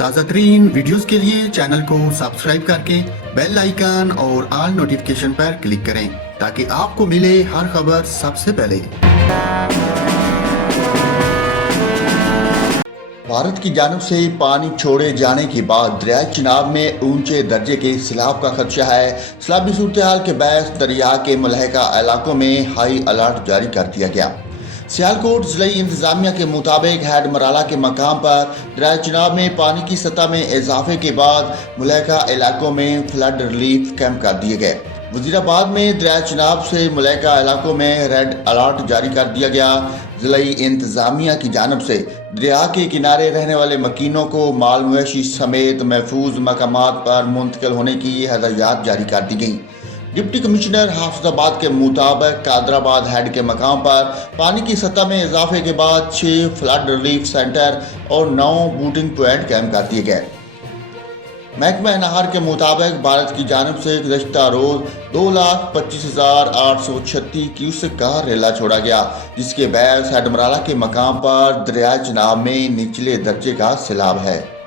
ताज़ा तरीन वीडियोस के लिए चैनल को सब्सक्राइब करके बेल आइकन और ऑल नोटिफिकेशन पर क्लिक करें ताकि आपको मिले हर खबर सबसे पहले। भारत की जानिब से पानी छोड़े जाने के बाद दरिया चिनाब में ऊंचे दर्जे के सैलाब का खदशा है। सैलाबी सूरत हाल के बायस दरिया के मुलहका इलाकों में हाई अलर्ट जारी कर दिया गया। सियालकोट जिला इंतजामिया के मुताबिक हैड मराला के मकाम पर दरिया चिनाब में पानी की सतह में इजाफे के बाद मुलहका इलाकों में फ्लड रिलीफ कैंप कर दिए गए। वजीराबाद में दरिया चिनाब से मुलहका इलाकों में रेड अलर्ट जारी कर दिया गया। जिला इंतजामिया की जानब से दरिया के किनारे रहने वाले मकीनों को माल मवेशी समेत महफूज मकामात पर मुंतकिल होने की हदायत जारी कर दी गई। डिप्टी कमिश्नर हाफिजाबाद के मुताबिक कादराबाद हेड के मकाम पर पानी की सतह में इजाफे के बाद 6 फ्लड रिलीफ सेंटर और 9 बूटिंग पॉइंट कैंप कर दिए गए। महकमा नहर के मुताबिक भारत की जानिब से गुज़श्ता रोज 2,25,836 क्यूसेक का रेला छोड़ा गया, जिसके बायस हेड मराला के मकाम पर दरिया चिनाब में निचले दर्जे का सैलाब है।